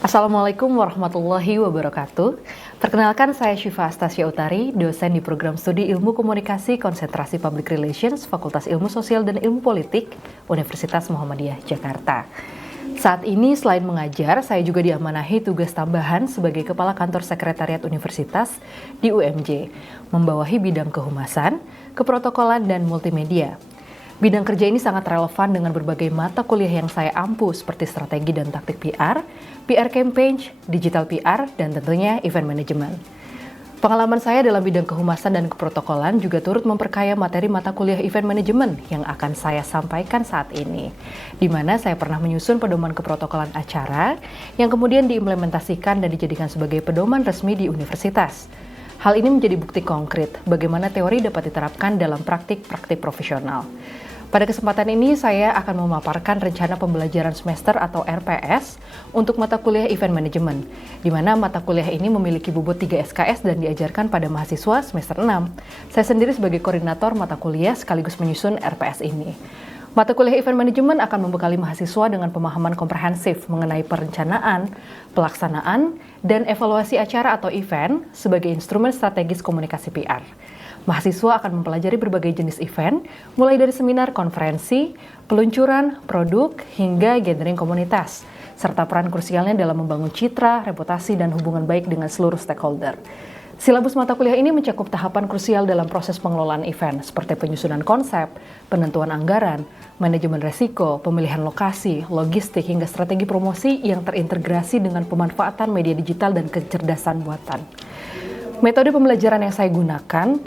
Assalamualaikum warahmatullahi wabarakatuh. Perkenalkan, saya Syifa Astasia Utari, dosen di program studi Ilmu Komunikasi Konsentrasi Public Relations, Fakultas Ilmu Sosial dan Ilmu Politik, Universitas Muhammadiyah, Jakarta. Saat ini selain mengajar, saya juga diamanahi tugas tambahan sebagai Kepala Kantor Sekretariat Universitas di UMJ, membawahi bidang kehumasan, keprotokolan, dan multimedia. Bidang kerja ini sangat relevan dengan berbagai mata kuliah yang saya ampu seperti strategi dan taktik PR, PR campaign, digital PR, dan tentunya event management. Pengalaman saya dalam bidang kehumasan dan keprotokolan juga turut memperkaya materi mata kuliah event management yang akan saya sampaikan saat ini, di mana saya pernah menyusun pedoman keprotokolan acara yang kemudian diimplementasikan dan dijadikan sebagai pedoman resmi di universitas. Hal ini menjadi bukti konkret bagaimana teori dapat diterapkan dalam praktik-praktik profesional. Pada kesempatan ini, saya akan memaparkan rencana pembelajaran semester atau RPS untuk mata kuliah Event Management, di mana mata kuliah ini memiliki bobot 3 SKS dan diajarkan pada mahasiswa semester 6. Saya sendiri sebagai koordinator mata kuliah sekaligus menyusun RPS ini. Mata kuliah Event Management akan membekali mahasiswa dengan pemahaman komprehensif mengenai perencanaan, pelaksanaan, dan evaluasi acara atau event sebagai instrumen strategis komunikasi PR. Mahasiswa akan mempelajari berbagai jenis event, mulai dari seminar, konferensi, peluncuran, produk, hingga gathering komunitas, serta peran krusialnya dalam membangun citra, reputasi, dan hubungan baik dengan seluruh stakeholder. Silabus mata kuliah ini mencakup tahapan krusial dalam proses pengelolaan event, seperti penyusunan konsep, penentuan anggaran, manajemen resiko, pemilihan lokasi, logistik, hingga strategi promosi yang terintegrasi dengan pemanfaatan media digital dan kecerdasan buatan. Metode pembelajaran yang saya gunakan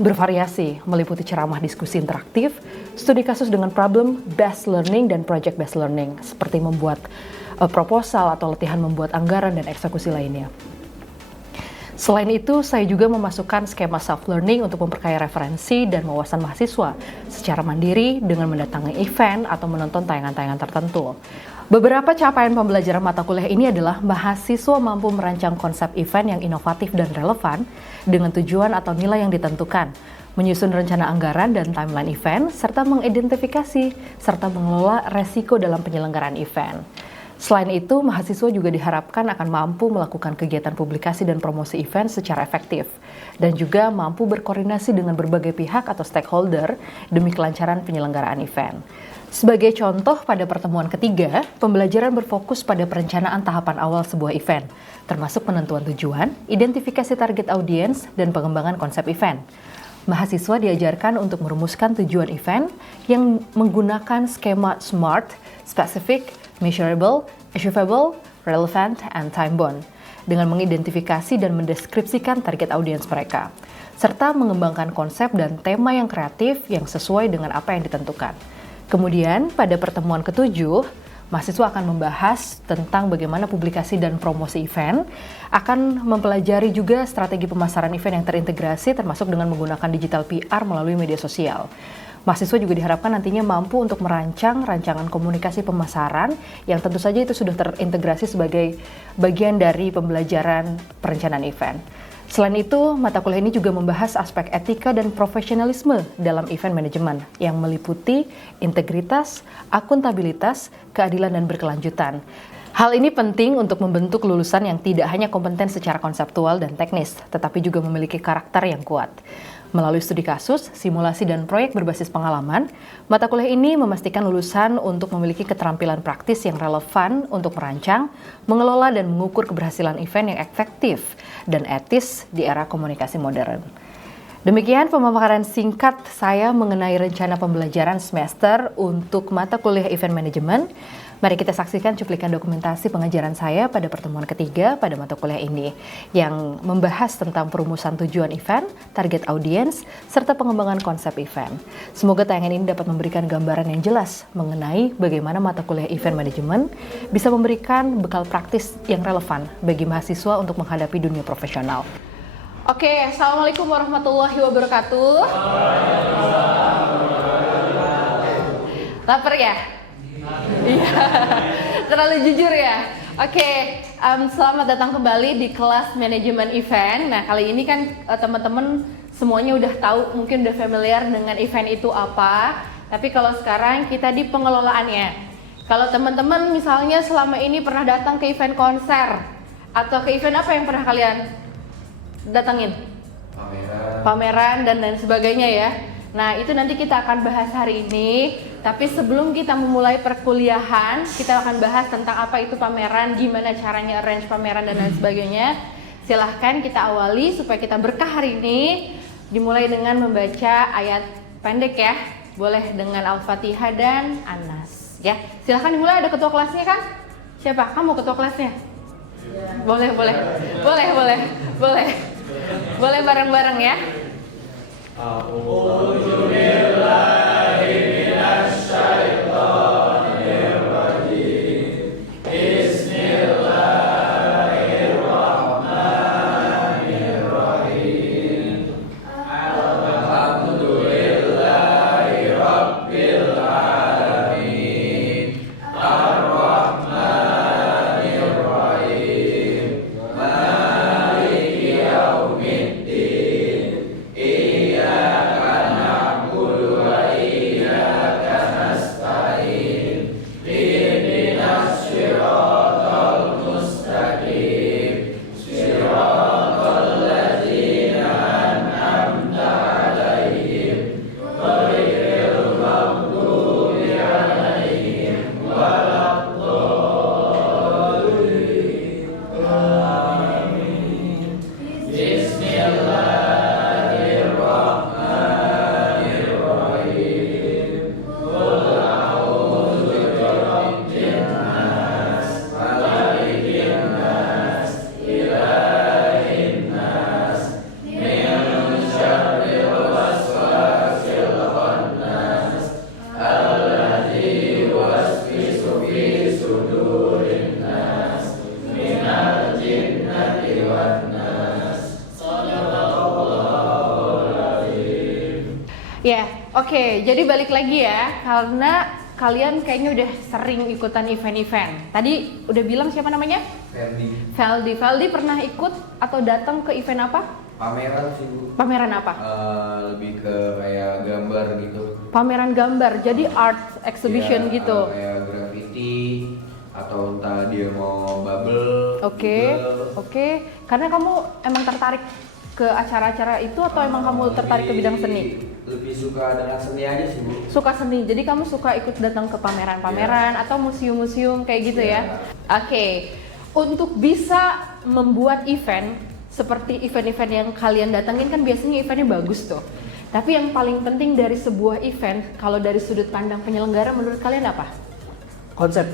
bervariasi, meliputi ceramah diskusi interaktif, studi kasus dengan problem-based learning, dan project-based learning, seperti membuat proposal atau latihan membuat anggaran dan eksekusi lainnya. Selain itu, saya juga memasukkan skema self-learning untuk memperkaya referensi dan wawasan mahasiswa secara mandiri dengan mendatangi event atau menonton tayangan-tayangan tertentu. Beberapa capaian pembelajaran mata kuliah ini adalah mahasiswa mampu merancang konsep event yang inovatif dan relevan dengan tujuan atau nilai yang ditentukan, menyusun rencana anggaran dan timeline event, serta mengidentifikasi serta mengelola resiko dalam penyelenggaraan event. Selain itu, mahasiswa juga diharapkan akan mampu melakukan kegiatan publikasi dan promosi event secara efektif, dan juga mampu berkoordinasi dengan berbagai pihak atau stakeholder demi kelancaran penyelenggaraan event. Sebagai contoh, pada pertemuan ketiga, pembelajaran berfokus pada perencanaan tahapan awal sebuah event, termasuk penentuan tujuan, identifikasi target audiens, dan pengembangan konsep event. Mahasiswa diajarkan untuk merumuskan tujuan event yang menggunakan skema SMART, Specific, Measurable, Achievable, Relevant, and Time-bound, dengan mengidentifikasi dan mendeskripsikan target audiens mereka, serta mengembangkan konsep dan tema yang kreatif yang sesuai dengan apa yang ditentukan. Kemudian, pada pertemuan ketujuh, mahasiswa akan membahas tentang bagaimana publikasi dan promosi event, akan mempelajari juga strategi pemasaran event yang terintegrasi termasuk dengan menggunakan digital PR melalui media sosial. Mahasiswa juga diharapkan nantinya mampu untuk merancang rancangan komunikasi pemasaran yang tentu saja itu sudah terintegrasi sebagai bagian dari pembelajaran perencanaan event. Selain itu, mata kuliah ini juga membahas aspek etika dan profesionalisme dalam event manajemen yang meliputi integritas, akuntabilitas, keadilan, dan berkelanjutan. Hal ini penting untuk membentuk lulusan yang tidak hanya kompeten secara konseptual dan teknis, tetapi juga memiliki karakter yang kuat. Melalui studi kasus, simulasi, dan proyek berbasis pengalaman, mata kuliah ini memastikan lulusan untuk memiliki keterampilan praktis yang relevan untuk merancang, mengelola, dan mengukur keberhasilan event yang efektif dan etis di era komunikasi modern. Demikian pemaparan singkat saya mengenai rencana pembelajaran semester untuk mata kuliah Event Management. Mari kita saksikan cuplikan dokumentasi pengajaran saya pada pertemuan ketiga pada mata kuliah ini yang membahas tentang perumusan tujuan event, target audiens, serta pengembangan konsep event. Semoga tayangan ini dapat memberikan gambaran yang jelas mengenai bagaimana mata kuliah Event Management bisa memberikan bekal praktis yang relevan bagi mahasiswa untuk menghadapi dunia profesional. Oke, Assalamualaikum warahmatullahi wabarakatuh. Lapar ya? Iya, terlalu jujur ya. Oke, selamat datang kembali di kelas manajemen event. Nah, kali ini kan teman-teman semuanya udah tahu, mungkin udah familiar dengan event itu apa. Tapi kalau sekarang kita di pengelolaannya. Kalau teman-teman misalnya selama ini pernah datang ke event konser atau ke event apa yang pernah kalian datangin? Pameran dan lain sebagainya ya. Nah, itu nanti kita akan bahas hari ini. Tapi sebelum kita memulai perkuliahan, kita akan bahas tentang apa itu pameran, gimana caranya arrange pameran dan lain sebagainya. Silahkan kita awali supaya kita berkah hari ini. Dimulai dengan membaca ayat pendek ya. Boleh dengan Al-Fatihah dan An-Nas ya. Silahkan dimulai, ada ketua kelasnya kan? Siapa? Kamu ketua kelasnya? Ya. Boleh. Boleh bareng-bareng ya. Ya, oke. Jadi balik lagi ya, karena kalian kayaknya udah sering ikutan event-event. Tadi udah bilang siapa namanya? Valdi pernah ikut atau datang ke event apa? Pameran sih Bu. Pameran apa? Lebih ke kayak gambar gitu. Pameran gambar, jadi art exhibition Ya, gitu. kayak graffiti atau entah dia mau bubble. Oke. Karena kamu emang tertarik ke acara-acara itu atau emang kamu tertarik ke bidang seni? Lebih suka dengan seni aja sih Bu. Suka seni, jadi kamu suka ikut datang ke pameran-pameran atau museum-museum kayak gitu ya? Oke. Untuk bisa membuat event seperti event-event yang kalian datangin kan biasanya eventnya bagus tuh. Tapi yang paling penting dari sebuah event, kalau dari sudut pandang penyelenggara menurut kalian apa? Konsep.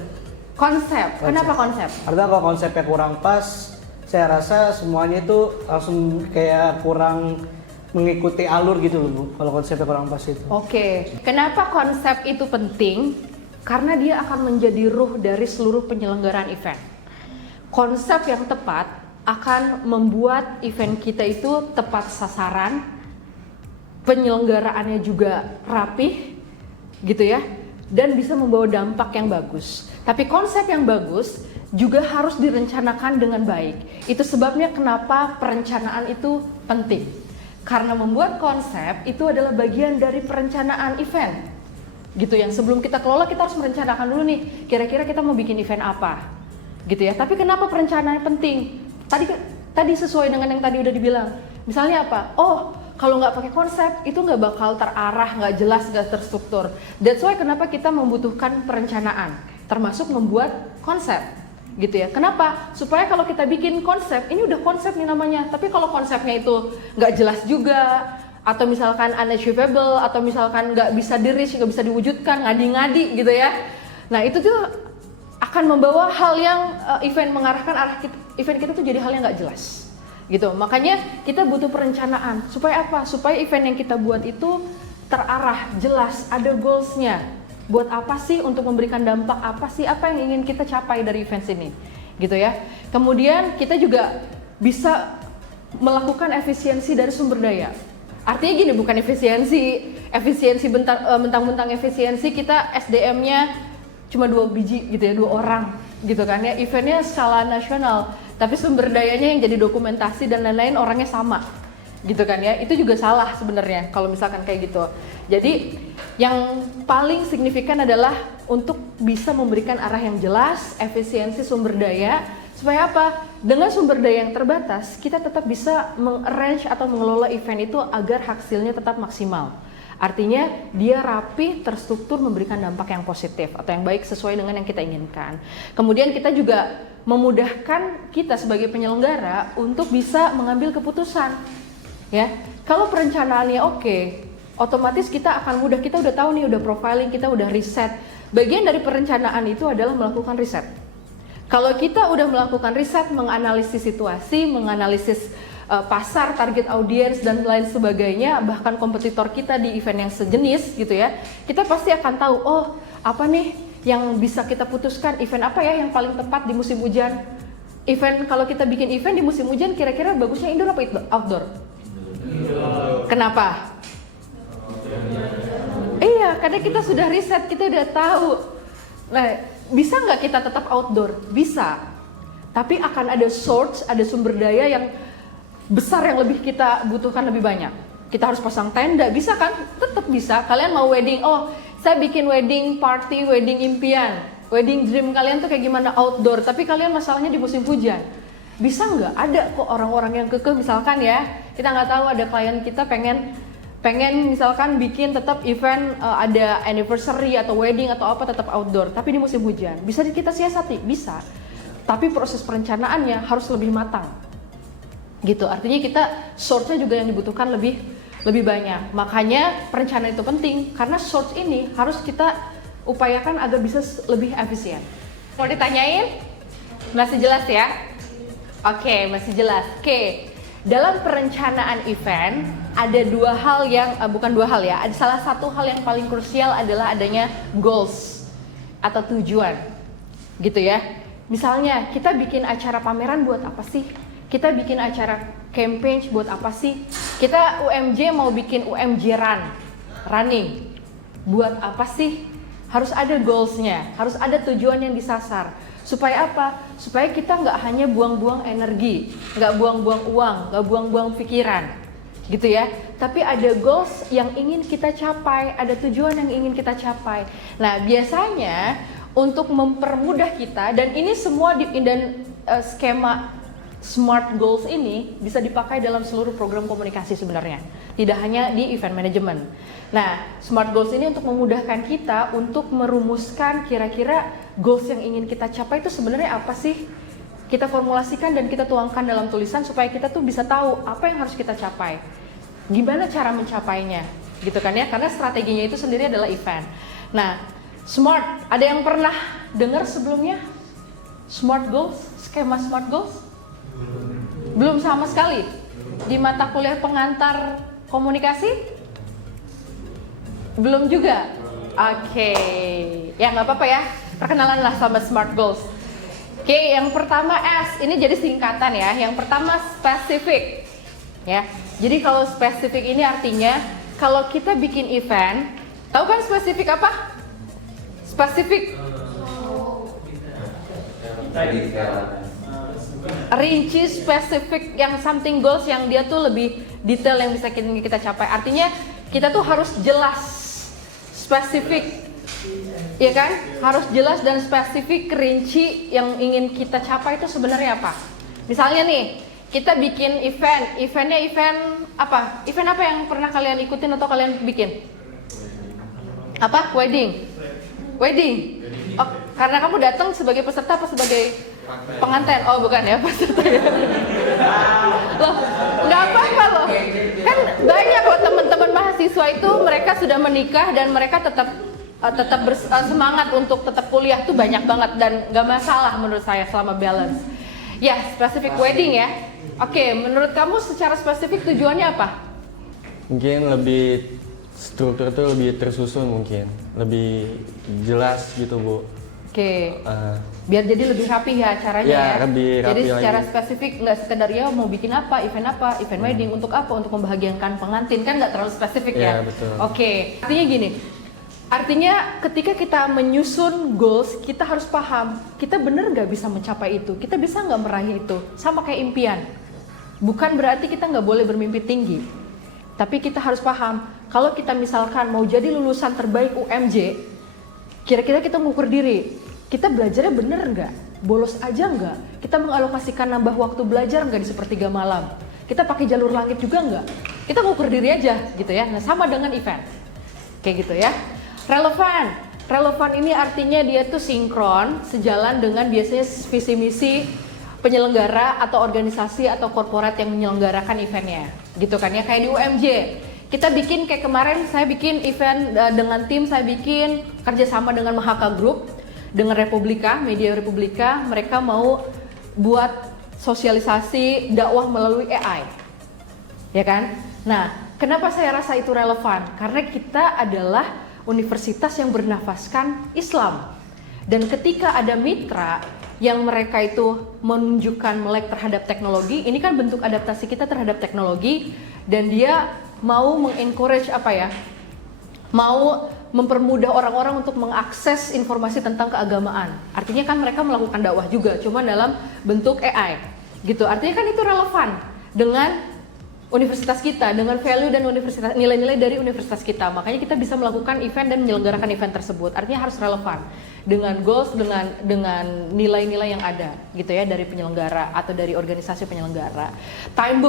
Kenapa konsep? Karena kalau konsepnya kurang pas, saya rasa semuanya itu langsung kayak kurang mengikuti alur gitu loh Bu, kalau konsepnya kurang pas itu. Oke. Kenapa konsep itu penting? Karena dia akan menjadi ruh dari seluruh penyelenggaraan event. Konsep yang tepat akan membuat event kita itu tepat sasaran, penyelenggaraannya juga rapih gitu ya, dan bisa membawa dampak yang bagus. Tapi konsep yang bagus juga harus direncanakan dengan baik. Itu sebabnya kenapa perencanaan itu penting. Karena membuat konsep itu adalah bagian dari perencanaan event. Gitu yang sebelum kita kelola kita harus merencanakan dulu nih, kira-kira kita mau bikin event apa. Gitu ya. Tapi kenapa perencanaan penting? Tadi sesuai dengan yang tadi udah dibilang. Misalnya apa? Oh, kalau nggak pakai konsep itu nggak bakal terarah, nggak jelas, nggak terstruktur. That's why kenapa kita membutuhkan perencanaan, termasuk membuat konsep, gitu ya. Kenapa? Supaya kalau kita bikin konsep, ini udah konsep nih namanya. Tapi kalau konsepnya itu nggak jelas juga, atau misalkan unachievable, atau misalkan nggak bisa di-reach, nggak bisa diwujudkan, ngadi-ngadi gitu ya. Nah itu tuh akan membawa hal yang mengarahkan arah event kita tuh jadi hal yang nggak jelas. Gitu. Makanya kita butuh perencanaan. Supaya apa? Supaya event yang kita buat itu terarah, jelas, ada goalsnya. Buat apa sih, untuk memberikan dampak apa sih, apa yang ingin kita capai dari event ini. Gitu ya. Kemudian kita juga bisa melakukan efisiensi dari sumber daya. Artinya gini, bukan efisiensi mentang-mentang efisiensi kita SDM-nya cuma 2 biji gitu ya, 2 orang gitu kan ya. Eventnya skala nasional, tapi sumber dayanya yang jadi dokumentasi dan lain-lain orangnya sama gitu kan ya, itu juga salah sebenarnya kalau misalkan kayak gitu. Jadi yang paling signifikan adalah untuk bisa memberikan arah yang jelas, efisiensi sumber daya, supaya apa? Dengan sumber daya yang terbatas, kita tetap bisa mengarrange atau mengelola event itu agar hasilnya tetap maksimal. Artinya dia rapi, terstruktur, memberikan dampak yang positif atau yang baik sesuai dengan yang kita inginkan. Kemudian kita juga memudahkan kita sebagai penyelenggara untuk bisa mengambil keputusan. Ya, kalau perencanaannya oke, otomatis kita akan mudah, kita udah tahu nih, udah profiling, kita udah riset. Bagian dari perencanaan itu adalah melakukan riset. Kalau kita udah melakukan riset, menganalisis situasi, menganalisis pasar, target audiens dan lain sebagainya, bahkan kompetitor kita di event yang sejenis gitu ya, kita pasti akan tahu, oh apa nih yang bisa kita putuskan, event apa ya yang paling tepat di musim hujan. Event, kalau kita bikin event di musim hujan, kira-kira bagusnya indoor apa outdoor? Kenapa? Iya, karena kita sudah riset, kita udah tahu. Nah, bisa nggak kita tetap outdoor? Bisa. Tapi akan ada source, ada sumber daya yang besar yang lebih kita butuhkan lebih banyak. Kita harus pasang tenda, bisa kan? Tetap bisa. Kalian mau wedding, oh saya bikin wedding party, wedding impian, wedding dream kalian tuh kayak gimana outdoor, tapi kalian masalahnya di musim hujan. Bisa nggak? Ada kok orang-orang yang kekeh, misalkan ya, kita nggak tahu ada klien kita pengen misalkan bikin tetap event ada anniversary atau wedding atau apa tetap outdoor, tapi di musim hujan. Bisa kita siasati? Bisa. Tapi proses perencanaannya harus lebih matang. Gitu, artinya kita source-nya juga yang dibutuhkan lebih banyak. Makanya perencanaan itu penting, karena source ini harus kita upayakan agar bisa lebih efisien. Mau ditanyain? Masih jelas ya? Oke, masih jelas. Oke, dalam perencanaan event ada dua hal yang, bukan dua hal ya, ada salah satu hal yang paling krusial adalah adanya goals atau tujuan. Gitu ya. Misalnya kita bikin acara pameran buat apa sih? Kita bikin acara campaign buat apa sih? Kita UMJ mau bikin UMJ running. Buat apa sih? Harus ada goalsnya, harus ada tujuan yang disasar. Supaya apa? Supaya kita nggak hanya buang-buang energi, nggak buang-buang uang, nggak buang-buang pikiran. Gitu ya. Tapi ada goals yang ingin kita capai, ada tujuan yang ingin kita capai. Nah, biasanya untuk mempermudah kita, dan ini semua skema SMART goals ini bisa dipakai dalam seluruh program komunikasi sebenarnya, tidak hanya di event management. Nah, SMART goals ini untuk memudahkan kita untuk merumuskan kira-kira goals yang ingin kita capai itu sebenarnya apa sih? Kita formulasikan dan kita tuangkan dalam tulisan supaya kita tuh bisa tahu apa yang harus kita capai. Gimana cara mencapainya? Gitu kan ya, karena strateginya itu sendiri adalah event. Nah, SMART, ada yang pernah dengar sebelumnya? SMART goals, skema SMART goals? Belum sama sekali. Di mata kuliah pengantar komunikasi? Belum juga? Oke. Ya nggak apa-apa ya, perkenalan lah sama SMART goals. Oke, yang pertama S, ini jadi singkatan ya. Yang pertama spesifik. Ya. Jadi kalau spesifik ini artinya kalau kita bikin event, tahu kan spesifik apa? Spesifik rinci, spesifik, yang something goals yang dia tuh lebih detail yang bisa kita capai. Artinya kita tuh harus jelas, spesifik, ya kan? Harus jelas dan spesifik, rinci yang ingin kita capai itu sebenarnya apa? Misalnya nih, kita bikin eventnya event apa? Event apa yang pernah kalian ikutin atau kalian bikin? Apa? Wedding. Oh, karena kamu datang sebagai peserta apa sebagai pengantin? Oh bukan ya, peserta ya. Loh, nggak apa-apa loh. Kan banyak loh teman-teman mahasiswa itu mereka sudah menikah dan mereka tetap semangat untuk tetap kuliah tuh banyak banget dan nggak masalah menurut saya selama balance. Ya, spesifik wedding ya. Oke, menurut kamu secara spesifik tujuannya apa? Mungkin lebih struktur tuh lebih tersusun, mungkin lebih jelas gitu Bu. Oke. Biar jadi lebih rapi ya acaranya ya. Lebih rapi jadi secara lagi. spesifik, nggak sekedar ya mau bikin apa, event wedding untuk apa, untuk membahagiakan pengantin, kan nggak terlalu spesifik ya. Betul. Oke. Artinya gini. Artinya ketika kita menyusun goals, kita harus paham kita bener nggak bisa mencapai itu, kita bisa nggak meraih itu, sama kayak impian. Bukan berarti kita nggak boleh bermimpi tinggi. Tapi kita harus paham, kalau kita misalkan mau jadi lulusan terbaik UMJ, kira-kira kita mengukur diri, kita belajarnya bener nggak? Bolos aja nggak? Kita mengalokasikan nambah waktu belajar nggak di sepertiga malam? Kita pakai jalur langit juga nggak? Kita mengukur diri aja gitu ya. Nah sama dengan event, kayak gitu ya. Relevan ini artinya dia tuh sinkron, sejalan dengan biasanya visi misi penyelenggara atau organisasi atau korporat yang menyelenggarakan eventnya, gitu kan ya. Kayak di UMJ, kita bikin kayak kemarin saya bikin event dengan tim, saya bikin kerjasama dengan Mahaka Group, dengan Republika, Media Republika, mereka mau buat sosialisasi dakwah melalui AI, ya kan? Nah, kenapa saya rasa itu relevan? Karena kita adalah universitas yang bernafaskan Islam, dan ketika ada mitra yang mereka itu menunjukkan melek terhadap teknologi, ini kan bentuk adaptasi kita terhadap teknologi, dan dia mau mengencourage mau mempermudah orang-orang untuk mengakses informasi tentang keagamaan. Artinya kan mereka melakukan dakwah juga, cuma dalam bentuk AI, gitu. Artinya kan itu relevan dengan universitas kita, dengan value dan nilai-nilai dari universitas kita. Makanya kita bisa melakukan event dan menyelenggarakan event tersebut. Artinya harus relevan dengan goals, dengan nilai-nilai yang ada, gitu ya, dari penyelenggara atau dari organisasi penyelenggara. Time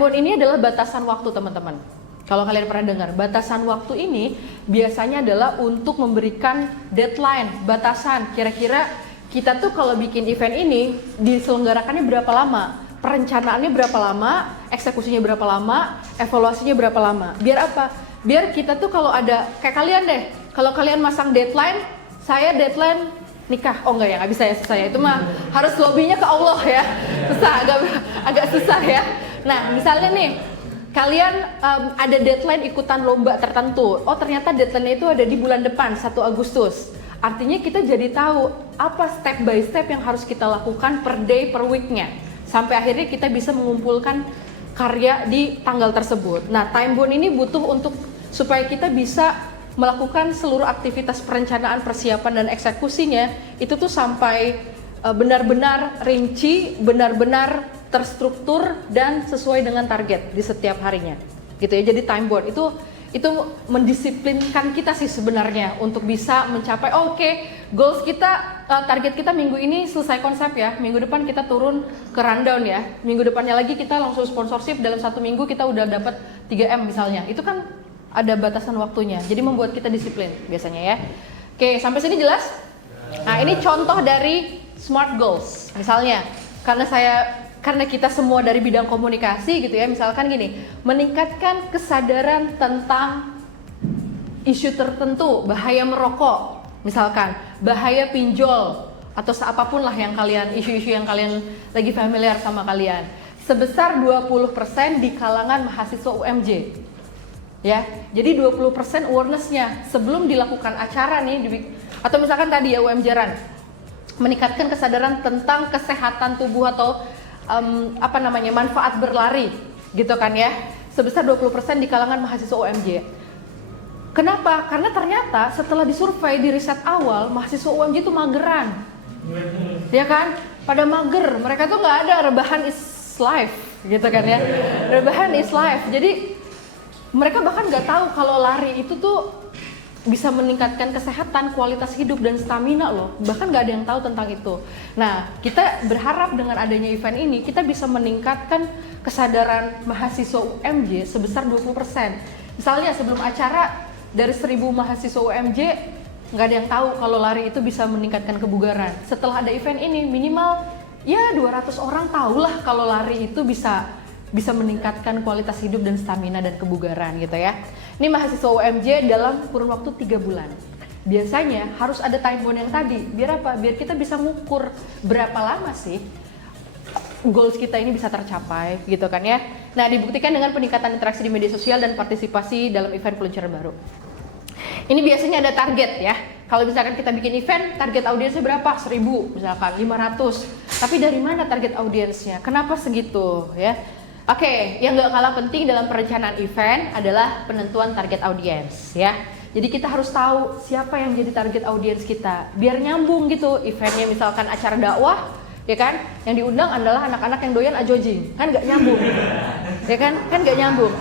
bound ini adalah batasan waktu, teman-teman. Kalau kalian pernah dengar, batasan waktu ini biasanya adalah untuk memberikan deadline, batasan. Kira-kira kita tuh kalau bikin event ini diselenggarakannya berapa lama? Perencanaannya berapa lama, eksekusinya berapa lama, evaluasinya berapa lama. Biar apa? Biar kita tuh kalau ada, kayak kalian deh, kalau kalian masang deadline, saya deadline nikah. Oh enggak ya, nggak bisa ya, susah ya. Itu mah harus lobbynya ke Allah ya. Susah, agak susah ya. Nah, misalnya nih, kalian ada deadline ikutan lomba tertentu. Oh ternyata deadline-nya itu ada di bulan depan, 1 Agustus. Artinya kita jadi tahu apa step by step yang harus kita lakukan per day, per week-nya. Sampai akhirnya kita bisa mengumpulkan karya di tanggal tersebut. Nah, time bound ini butuh untuk supaya kita bisa melakukan seluruh aktivitas perencanaan, persiapan, dan eksekusinya itu tuh sampai benar-benar rinci, benar-benar terstruktur dan sesuai dengan target di setiap harinya. Gitu ya. Jadi time bound itu mendisiplinkan kita sih sebenarnya untuk bisa mencapai goals kita, target kita minggu ini selesai konsep ya, minggu depan kita turun ke rundown ya, minggu depannya lagi kita langsung sponsorship, dalam 1 minggu kita udah dapat 3M misalnya. Itu kan ada batasan waktunya, jadi membuat kita disiplin biasanya ya. Oke, sampai sini jelas? Nah, ini contoh dari SMART goals misalnya, karena kita semua dari bidang komunikasi gitu ya, misalkan gini, meningkatkan kesadaran tentang isu tertentu, bahaya merokok, misalkan bahaya pinjol, atau apapun lah yang kalian, isu-isu yang kalian lagi familiar sama kalian, sebesar 20% di kalangan mahasiswa UMJ. Ya, jadi 20% awareness-nya sebelum dilakukan acara nih, atau misalkan tadi ya UMJ-ran, meningkatkan kesadaran tentang kesehatan tubuh atau manfaat berlari gitu kan ya, sebesar 20% di kalangan mahasiswa UMJ. Kenapa? Karena ternyata setelah disurvei di riset awal, mahasiswa UMJ itu mageran, ya kan? Pada mager, mereka tuh nggak ada rebahan is life gitu kan ya, rebahan is life. Jadi mereka bahkan nggak tahu kalau lari itu tuh bisa meningkatkan kesehatan, kualitas hidup, dan stamina loh. Bahkan nggak ada yang tahu tentang itu. Nah, kita berharap dengan adanya event ini, kita bisa meningkatkan kesadaran mahasiswa UMJ sebesar 20%. Misalnya sebelum acara, dari 1.000 mahasiswa UMJ, nggak ada yang tahu kalau lari itu bisa meningkatkan kebugaran. Setelah ada event ini, minimal ya 200 orang tahulah kalau lari itu bisa meningkatkan kualitas hidup dan stamina dan kebugaran gitu ya. Ini mahasiswa UMJ dalam kurun waktu 3 bulan. Biasanya harus ada time bound yang tadi. Biar apa? Biar kita bisa mengukur berapa lama sih goals kita ini bisa tercapai gitu kan ya. Nah, dibuktikan dengan peningkatan interaksi di media sosial dan partisipasi dalam event peluncuran baru. Ini biasanya ada target ya. Kalau misalkan kita bikin event, target audiensnya berapa? 1.000 misalkan, 500. Tapi dari mana target audiensnya? Kenapa segitu ya? Oke, yang gak kalah penting dalam perencanaan event adalah penentuan target audiens ya. Jadi kita harus tahu siapa yang jadi target audiens kita, biar nyambung gitu. Eventnya misalkan acara dakwah, ya kan? Yang diundang adalah anak-anak yang doyan ajojing, kan nggak nyambung, ya kan? Kan nggak nyambung.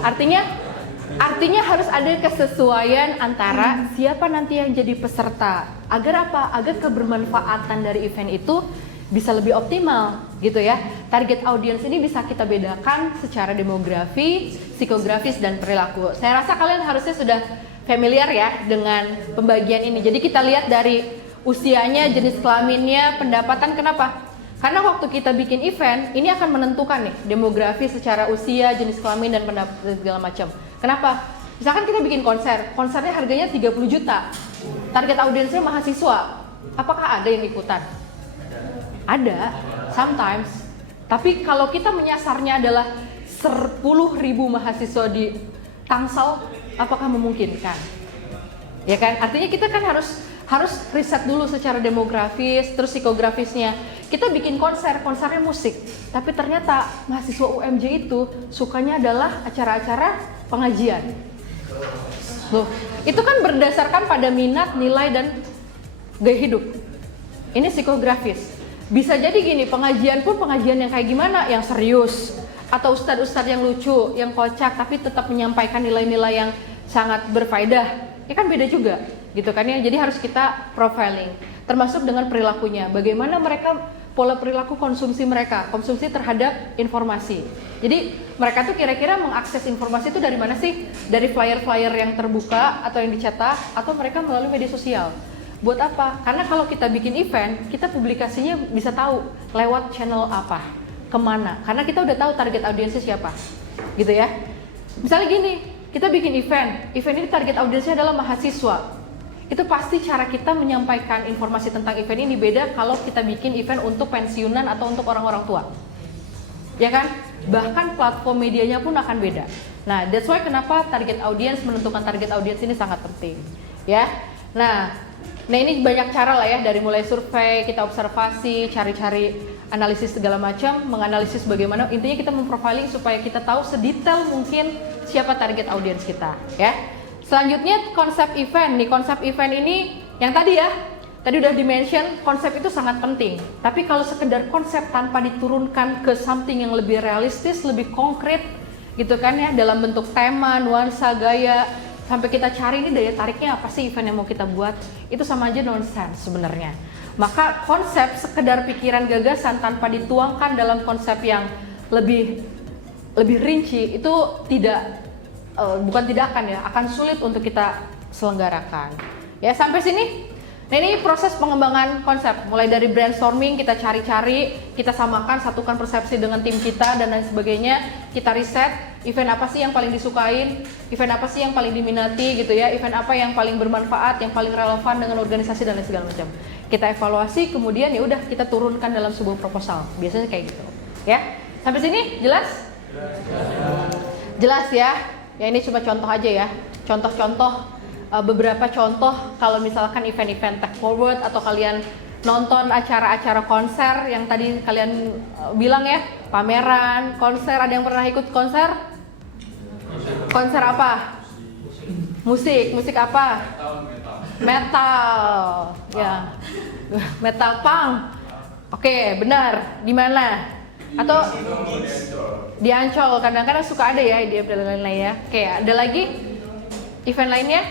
Artinya harus ada kesesuaian antara siapa nanti yang jadi peserta. Agar apa? Agar kebermanfaatan dari event itu bisa lebih optimal gitu ya. Target audiens ini bisa kita bedakan secara demografi, psikografis, dan perilaku. Saya rasa kalian harusnya sudah familiar ya dengan pembagian ini. Jadi kita lihat dari usianya, jenis kelaminnya, pendapatan. Kenapa? Karena waktu kita bikin event, ini akan menentukan nih demografi secara usia, jenis kelamin, dan pendapatan segala macam. Kenapa? Misalkan kita bikin konsernya harganya 30 juta. Target audiensnya mahasiswa. Apakah ada yang ikutan? Ada, sometimes. Tapi kalau kita menyasarnya adalah 10.000 mahasiswa di Tangsel, apakah memungkinkan? Ya kan? Artinya kita kan harus riset dulu secara demografis, terus psikografisnya. Kita bikin konsernya musik, tapi ternyata mahasiswa UMJ itu sukanya adalah acara-acara pengajian. Loh, itu kan berdasarkan pada minat, nilai, dan gaya hidup. Ini psikografis. Bisa jadi gini, pengajian pun pengajian yang kayak gimana? Yang serius, atau ustadz-ustadz yang lucu, yang kocak, tapi tetap menyampaikan nilai-nilai yang sangat berfaedah. Ya kan beda juga, gitu kan ya. Jadi harus kita profiling, termasuk dengan perilakunya. Bagaimana mereka, pola perilaku konsumsi mereka, konsumsi terhadap informasi. Jadi mereka tuh kira-kira mengakses informasi itu dari mana sih? Dari flyer-flyer yang terbuka atau yang dicetak, atau mereka melalui media sosial. Buat apa? Karena kalau kita bikin event, kita publikasinya bisa tahu lewat channel apa, kemana. Karena kita udah tahu target audiensnya siapa, gitu ya. Misalnya gini, kita bikin event ini target audiensnya adalah mahasiswa. Itu pasti cara kita menyampaikan informasi tentang event ini beda kalau kita bikin event untuk pensiunan atau untuk orang-orang tua. Ya kan? Bahkan platform medianya pun akan beda. Nah, that's why kenapa target audience, menentukan target audience ini sangat penting. Ya. Nah ini banyak cara lah ya, dari mulai survei, kita observasi, cari-cari analisis segala macam, menganalisis bagaimana, intinya kita memprofiling supaya kita tahu sedetail mungkin siapa target audiens kita, ya. Selanjutnya konsep event. Nih konsep event ini yang tadi udah di-mention, konsep itu sangat penting. Tapi kalau sekedar konsep tanpa diturunkan ke something yang lebih realistis, lebih konkret gitu kan ya, dalam bentuk tema, nuansa, gaya, sampai kita cari ini daya tariknya apa sih event yang mau kita buat, itu sama aja nonsense sebenarnya. Maka konsep sekedar pikiran gagasan tanpa dituangkan dalam konsep yang lebih rinci itu akan sulit untuk kita selenggarakan. Ya, sampai sini. Nah, ini proses pengembangan konsep. Mulai dari brainstorming, kita cari-cari, kita samakan, satukan persepsi dengan tim kita dan lain sebagainya. Kita riset, event apa sih yang paling disukain, event apa sih yang paling diminati gitu ya, event apa yang paling bermanfaat, yang paling relevan dengan organisasi dan lain segala macam. Kita evaluasi, kemudian ya udah kita turunkan dalam sebuah proposal. Biasanya kayak gitu. Ya. Sampai sini jelas? Jelas ya. Ya ini cuma contoh aja ya. Contoh-contoh, beberapa contoh kalau misalkan event-event tech forward atau kalian nonton acara-acara konser yang tadi kalian bilang ya, pameran, konser. Ada yang pernah ikut konser? Konser apa? Musik apa? Metal. Ya. Metal punk. Oke, benar. Di mana? Atau di Ancol. Kadang-kadang suka ada ya di lain-lain ya. Oke, ada lagi event lainnya?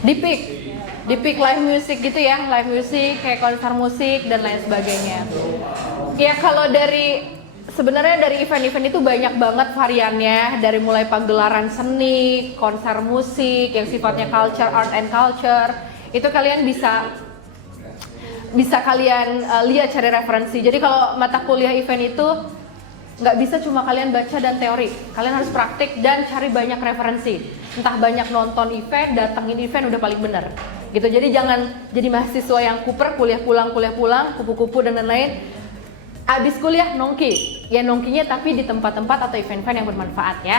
Di Peak live music gitu ya, live music kayak konser musik dan lain sebagainya. Ya kalau sebenarnya dari event-event itu banyak banget variannya, dari mulai pagelaran seni, konser musik yang sifatnya culture, art and culture. Itu kalian bisa kalian lihat, cari referensi. Jadi kalau mata kuliah event itu nggak bisa cuma kalian baca dan teori, kalian harus praktik dan cari banyak referensi. Entah banyak nonton event, datengin event udah paling bener gitu. Jadi jangan jadi mahasiswa yang kuper, kuliah pulang, kupu-kupu dan lain-lain. Abis kuliah nongki, ya nongkinya tapi di tempat-tempat atau event-event yang bermanfaat ya.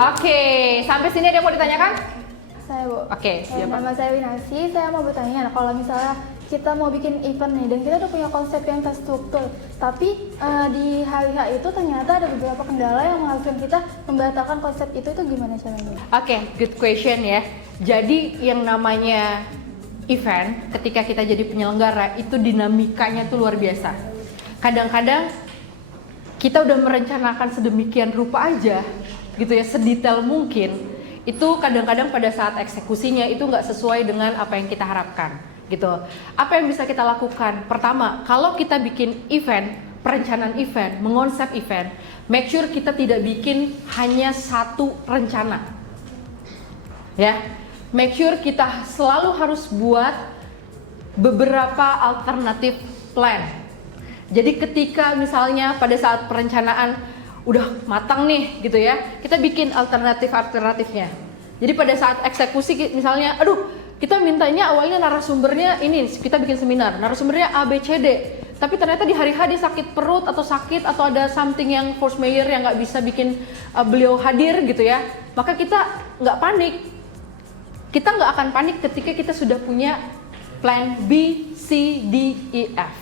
Oke, sampai sini ada yang mau ditanyakan? Saya Bu. Oke, siapa? Nama saya Winasi, saya mau bertanya, nah, kalau misalnya kita mau bikin event nih dan kita udah punya konsep yang terstruktur, tapi di hari H itu ternyata ada beberapa kendala yang mengharuskan kita membatalkan konsep itu gimana caranya? Oke, good question ya. Jadi yang namanya event, ketika kita jadi penyelenggara, itu dinamikanya tuh luar biasa. Kadang-kadang kita udah merencanakan sedemikian rupa aja, gitu ya, sedetail mungkin, itu kadang-kadang pada saat eksekusinya itu nggak sesuai dengan apa yang kita harapkan, gitu. Apa yang bisa kita lakukan? Pertama, kalau kita bikin event, perencanaan event, mengonsep event, make sure kita tidak bikin hanya satu rencana, ya. Make sure kita selalu harus buat beberapa alternatif plan. Jadi ketika misalnya pada saat perencanaan udah matang nih gitu ya, kita bikin alternatifnya. Jadi pada saat eksekusi misalnya, aduh kita mintanya awalnya narasumbernya ini, kita bikin seminar, narasumbernya A, B, C, D. Tapi ternyata di hari H dia sakit perut atau sakit atau ada something yang force majeure yang nggak bisa bikin beliau hadir gitu ya. Maka kita nggak panik. Kita nggak akan panik ketika kita sudah punya plan B, C, D, E, F.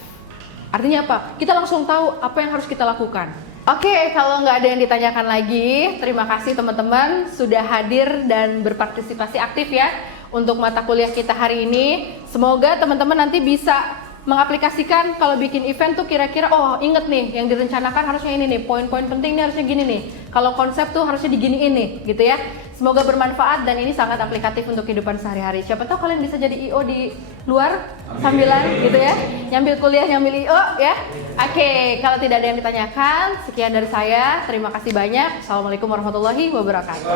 Artinya apa? Kita langsung tahu apa yang harus kita lakukan. Oke, kalau nggak ada yang ditanyakan lagi, terima kasih teman-teman sudah hadir dan berpartisipasi aktif ya untuk mata kuliah kita hari ini. Semoga teman-teman nanti bisa mengaplikasikan kalau bikin event tuh kira-kira, oh inget nih yang direncanakan harusnya ini nih, poin-poin penting nih harusnya gini nih, kalau konsep tuh harusnya diginiin nih gitu ya. Semoga bermanfaat dan ini sangat aplikatif untuk kehidupan sehari-hari. Siapa tahu kalian bisa jadi IO di luar sambilan gitu ya, nyambil kuliah nyambil IO ya. Oke, kalau tidak ada yang ditanyakan, sekian dari saya, terima kasih banyak. Assalamualaikum warahmatullahi wabarakatuh.